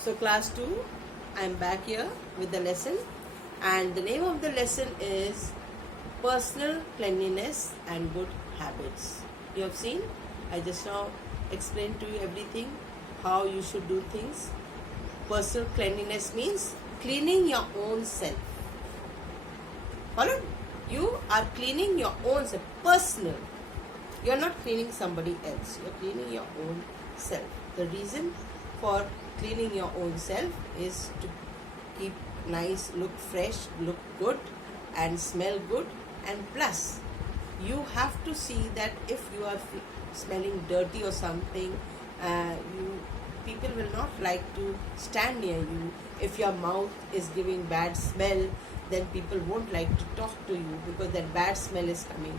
So class 2, I am back here with the lesson, and the name of the lesson is Personal Cleanliness and Good Habits. You have seen, I just now explained to you everything, how you should do things. Personal cleanliness means cleaning your own self. Followed? You are cleaning your own self. Personal. You are not cleaning somebody else. You are cleaning your own self. The reason for cleaning your own self is to keep nice, look fresh, look good and smell good. And plus, you have to see that if you are smelling dirty or something, people will not like to stand near you. If your mouth is giving bad smell, then people won't like to talk to you because that bad smell is coming.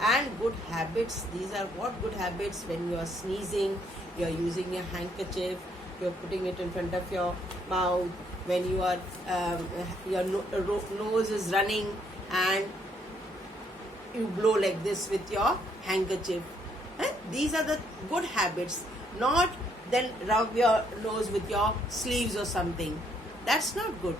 And good habits, these are what good habits? When you are sneezing, you are using your handkerchief, you are putting it in front of your mouth. When you are your nose is running and you blow like this with your handkerchief. These are the good habits. Not then rub your nose with your sleeves or something. That's not good.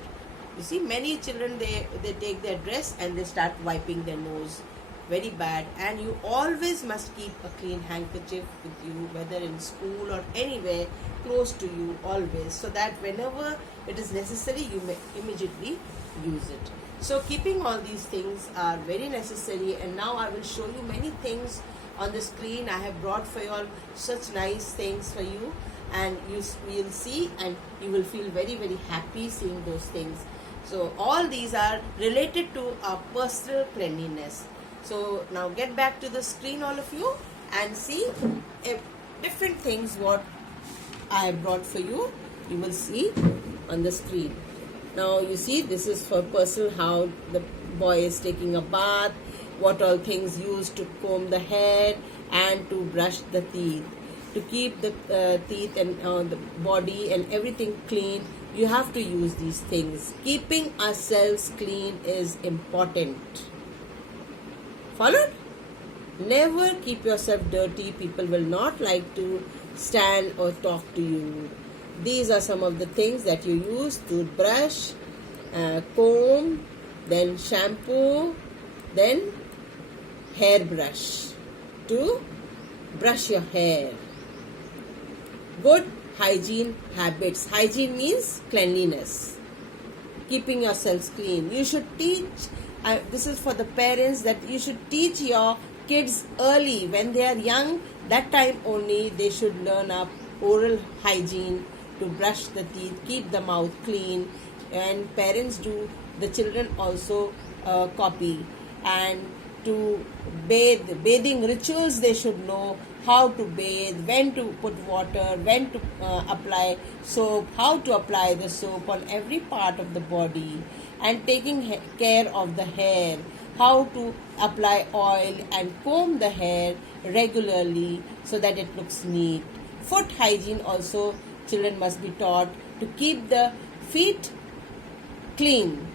You see, many children, they take their dress and they start wiping their nose. Very bad. And you always must keep a clean handkerchief with you, whether in school or anywhere, close to you always, so that whenever it is necessary, you may immediately use it. So keeping all these things are very necessary, and now I will show you many things on the screen. I have brought for you all such nice things for you, and you will see and you will feel very, very happy seeing those things. So all these are related to our personal cleanliness. So now get back to the screen, all of you, and see different things what I have brought for you. You will see on the screen. Now you see, this is for personal, how the boy is taking a bath, what all things used to comb the hair and to brush the teeth. To keep the teeth and the body and everything clean, you have to use these things. Keeping ourselves clean is important. Followed? Never keep yourself dirty. People will not like to stand or talk to you. These are some of the things that you use: toothbrush, comb, then shampoo, then hairbrush to brush your hair. Good hygiene habits. Hygiene means cleanliness. Keeping yourselves clean. You should teach, this is for the parents, that you should teach your kids early when they are young. That time only they should learn up oral hygiene, to brush the teeth, keep the mouth clean, and parents do, the children also copy. And to bathe, bathing rituals, they should know how to bathe, when to put water, when to apply soap, how to apply the soap on every part of the body, and taking care of the hair, how to apply oil and comb the hair regularly so that it looks neat. Foot hygiene also, children must be taught to keep the feet clean.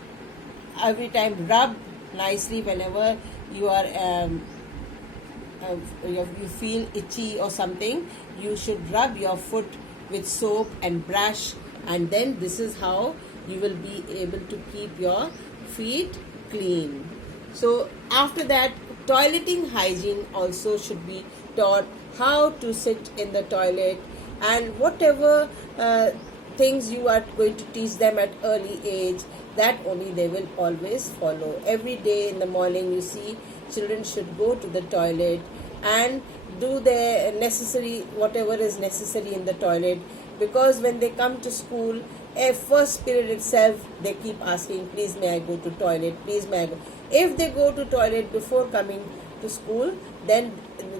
Every time rub nicely whenever you are you feel itchy or something. You should rub your foot with soap and brush, and then this is how you will be able to keep your feet clean. So after that, toileting hygiene also should be taught, how to sit in the toilet, and whatever things you are going to teach them at early age, that only they will always follow. Every day in the morning, you see, children should go to the toilet and do their necessary, whatever is necessary in the toilet, because when they come to school, first period itself, they keep asking, please may I go to toilet, please may I go. If they go to toilet before coming to school, then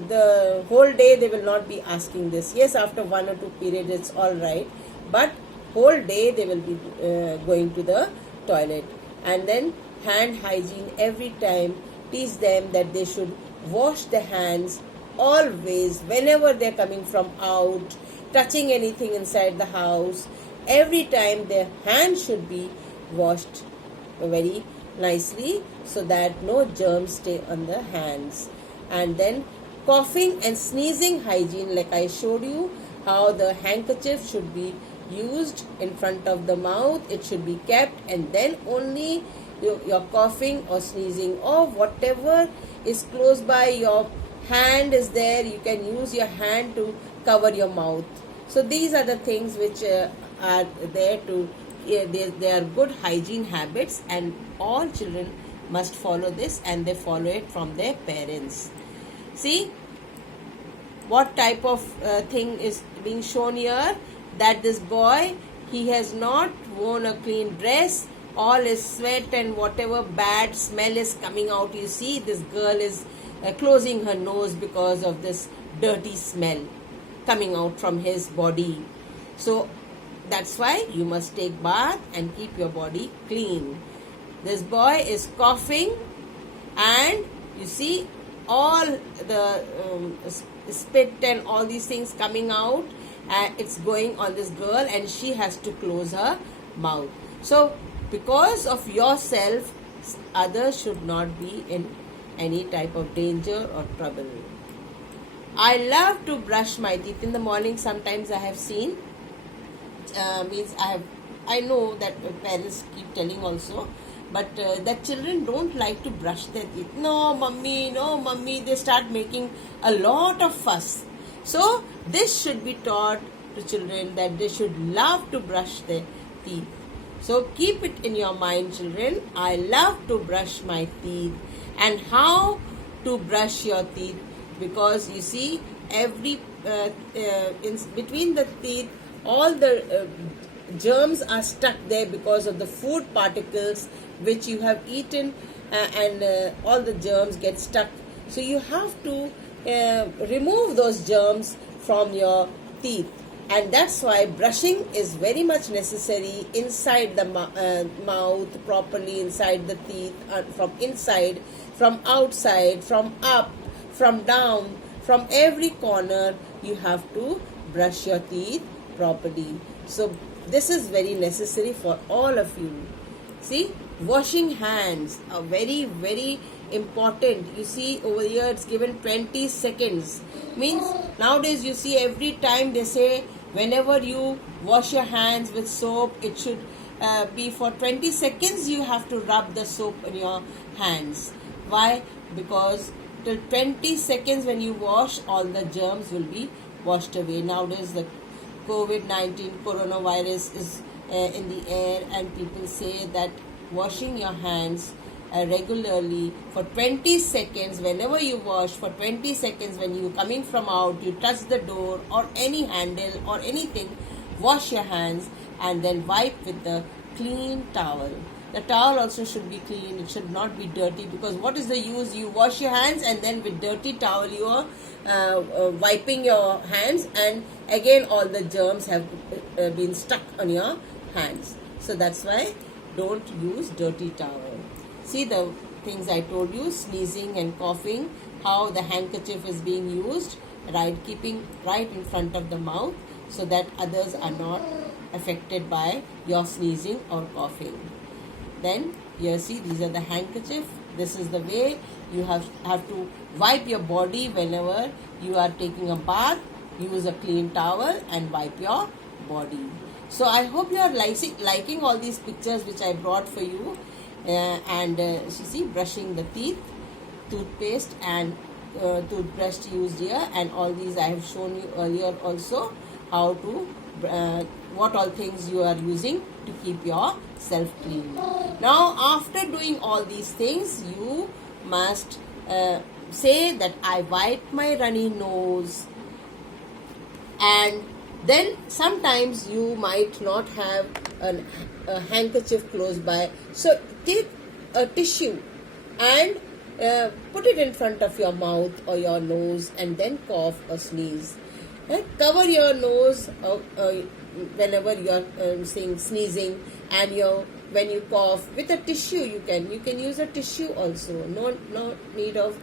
the whole day they will not be asking this. Yes, after 1 or 2 periods it's all right, but whole day they will be going to the toilet. And then hand hygiene, every time teach them that they should wash their hands always, whenever they are coming from out, touching anything inside the house. Every time their hands should be washed very nicely so that no germs stay on the hands. And then coughing and sneezing hygiene, like I showed you how the handkerchief should be used in front of the mouth. It should be kept, and then only your coughing or sneezing or whatever is close by, your hand is there, you can use your hand to cover your mouth. So these are the things which are there to, they are good hygiene habits, and all children must follow this, and they follow it from their parents. See what type of thing is being shown here, that this boy, he has not worn a clean dress, all his sweat and whatever bad smell is coming out. You see this girl is closing her nose because of this dirty smell coming out from his body. So that's why you must take bath and keep your body clean. This boy is coughing, and you see all the spit and all these things coming out, it's going on this girl, and she has to close her mouth. So because of yourself, others should not be in any type of danger or trouble. I love to brush my teeth in the morning. Sometimes I have seen, I know that parents keep telling also, but that children don't like to brush their teeth. No mummy, they start making a lot of fuss. So this should be taught to children, that they should love to brush their teeth. So keep it in your mind, children. I love to brush my teeth. And how to brush your teeth? Because you see, every in between the teeth, all the germs are stuck there because of the food particles which you have eaten, and all the germs get stuck. So you have to remove those germs from your teeth, and that's why brushing is very much necessary inside the mouth, properly inside the teeth, from inside, from outside, from up, from down, from every corner. You have to brush your teeth properly. So this is very necessary for all of you. See, washing hands are very, very important. You see over here it's given 20 seconds. Means nowadays you see every time they say, whenever you wash your hands with soap, it should be for 20 seconds you have to rub the soap in your hands. Why? Because till 20 seconds when you wash, all the germs will be washed away. Nowadays the COVID-19 coronavirus is in the air, and people say that washing your hands regularly for 20 seconds, whenever you wash for 20 seconds, when you coming from out, you touch the door or any handle or anything, wash your hands and then wipe with the clean towel. The towel also should be clean, it should not be dirty, because what is the use? You wash your hands and then with dirty towel you are wiping your hands, and again all the germs have been stuck on your hands. So that's why don't use dirty towel. See the things I told you, sneezing and coughing, how the handkerchief is being used, right, keeping right in front of the mouth so that others are not affected by your sneezing or coughing. Then here see, these are the handkerchief. This is the way you have to wipe your body whenever you are taking a bath. Use a clean towel and wipe your body. So I hope you are liking all these pictures which I brought for you. You see, brushing the teeth, toothpaste and toothbrush used here, and all these I have shown you earlier also, how to what all things you are using to keep yourself clean. Now after doing all these things, you must say that I wipe my runny nose. And then sometimes you might not have a handkerchief close by, so take a tissue and put it in front of your mouth or your nose, and then cough or sneeze. Cover your nose whenever you are sneezing, and when you cough with a tissue. You can use a tissue also. No need of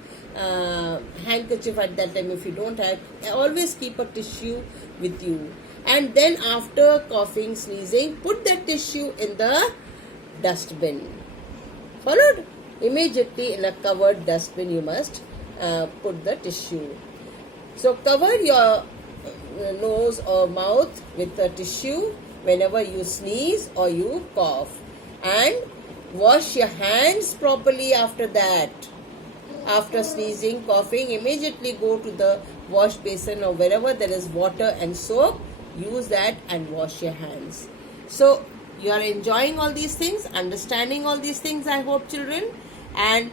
handkerchief at that time. If you don't have, always keep a tissue with you. And then after coughing, sneezing, put the tissue in the dustbin. Followed? Immediately in a covered dustbin you must put the tissue. So cover your nose or mouth with a tissue whenever you sneeze or you cough. And wash your hands properly after that. After sneezing, coughing, immediately go to the wash basin or wherever there is water and soap, use that and wash your hands. So you are enjoying all these things, understanding all these things, I hope, children, and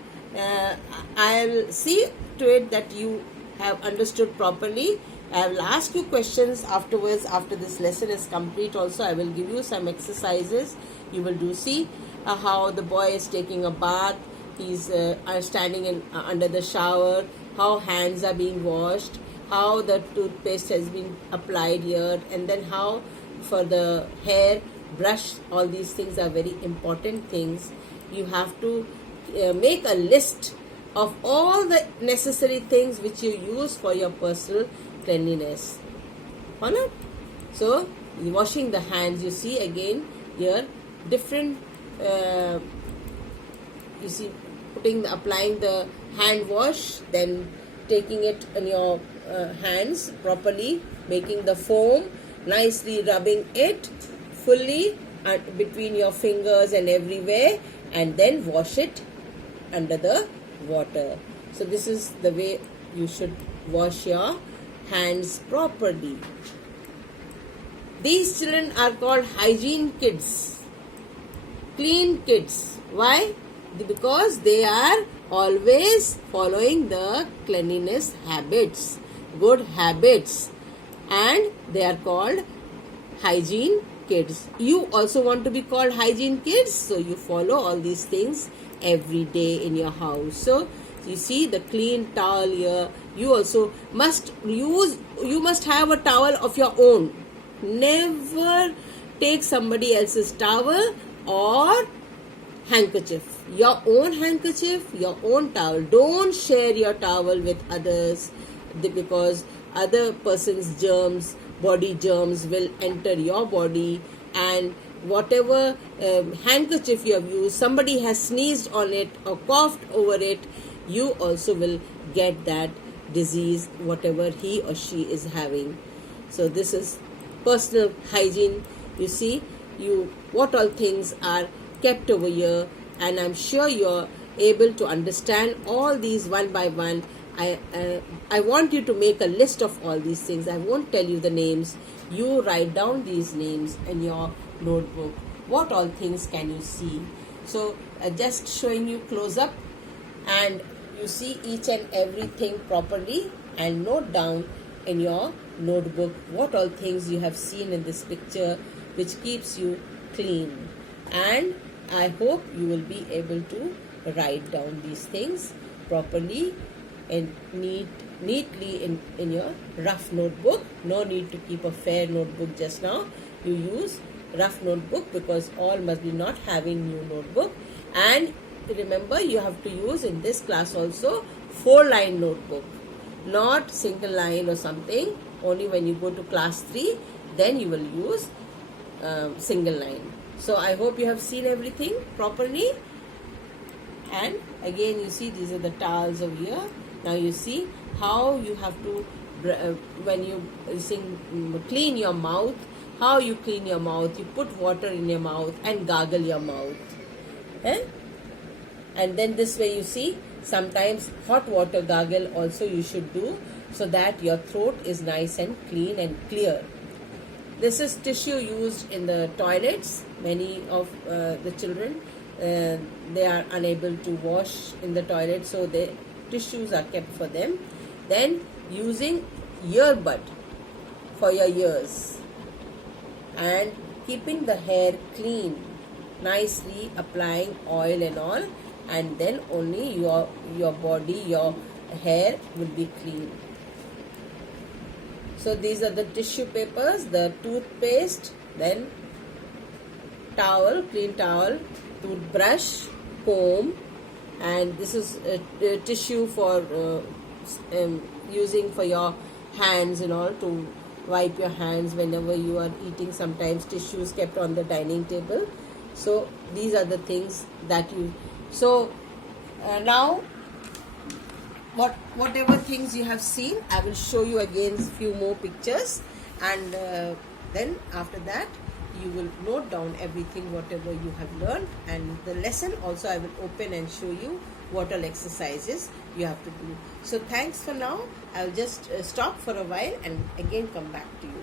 I'll see to it that you have understood properly. I will ask you questions afterwards. After this lesson is complete also, I will give you some exercises. You will do see how the boy is taking a bath. He's standing under the shower, how hands are being washed, how the toothpaste has been applied here, and then how for the hair, brush. All these things are very important things. You have to make a list of all the necessary things which you use for your personal cleanliness. Alright? So, washing the hands, you see again here different, you see, applying the hand wash, then taking it in your hands properly, making the foam, nicely rubbing it fully between your fingers and everywhere, and then wash it under the water. So this is the way you should wash your hands properly. These children are called hygiene kids, clean kids. Why? Because they are always following the cleanliness habits, good habits, and they are called hygiene kids. You also want to be called hygiene kids, so you follow all these things every day in your house. So you see the clean towel here. You also must use, you must have a towel of your own. Never take somebody else's towel or handkerchief. Your own handkerchief, your own towel. Don't share your towel with others, because other person's germs, body germs will enter your body, and whatever handkerchief you have used, somebody has sneezed on it or coughed over it, you also will get that disease, whatever he or she is having. So this is personal hygiene. You see, what all things are kept over here, and I'm sure you're able to understand all these one by one. I want you to make a list of all these things. I won't tell you the names. You write down these names in your notebook. What all things can you see? So just showing you close up, and you see each and everything properly, and note down in your notebook what all things you have seen in this picture which keeps you clean. And I hope you will be able to write down these things properly and neatly in your rough notebook. No need to keep a fair notebook just now. You use rough notebook because all must be not having new notebook. And remember, you have to use in this class also 4-line notebook, not single line or something. Only when you go to class 3, then you will use single line. So I hope you have seen everything properly. And again, you see these are the towels over here. Now you see how you have to, when you clean your mouth, how you clean your mouth. You put water in your mouth and gargle your mouth. And then this way you see, sometimes hot water gargle also you should do, so that your throat is nice and clean and clear. This is tissue used in the toilets. Many of the children, they are unable to wash in the toilet, so the tissues are kept for them. Then using earbud for your ears, and keeping the hair clean, nicely applying oil and all, and then only your body, your hair will be clean. So these are the tissue papers, the toothpaste, then towel, clean towel, toothbrush, comb, and this is a tissue for using for your hands and all, to wipe your hands whenever you are eating. Sometimes tissue is kept on the dining table. So these are the things that you. So now whatever things you have seen, I will show you again few more pictures, and then after that you will note down everything whatever you have learned, and the lesson also I will open and show you what all exercises you have to do. So thanks for now. I'll just stop for a while and again come back to you.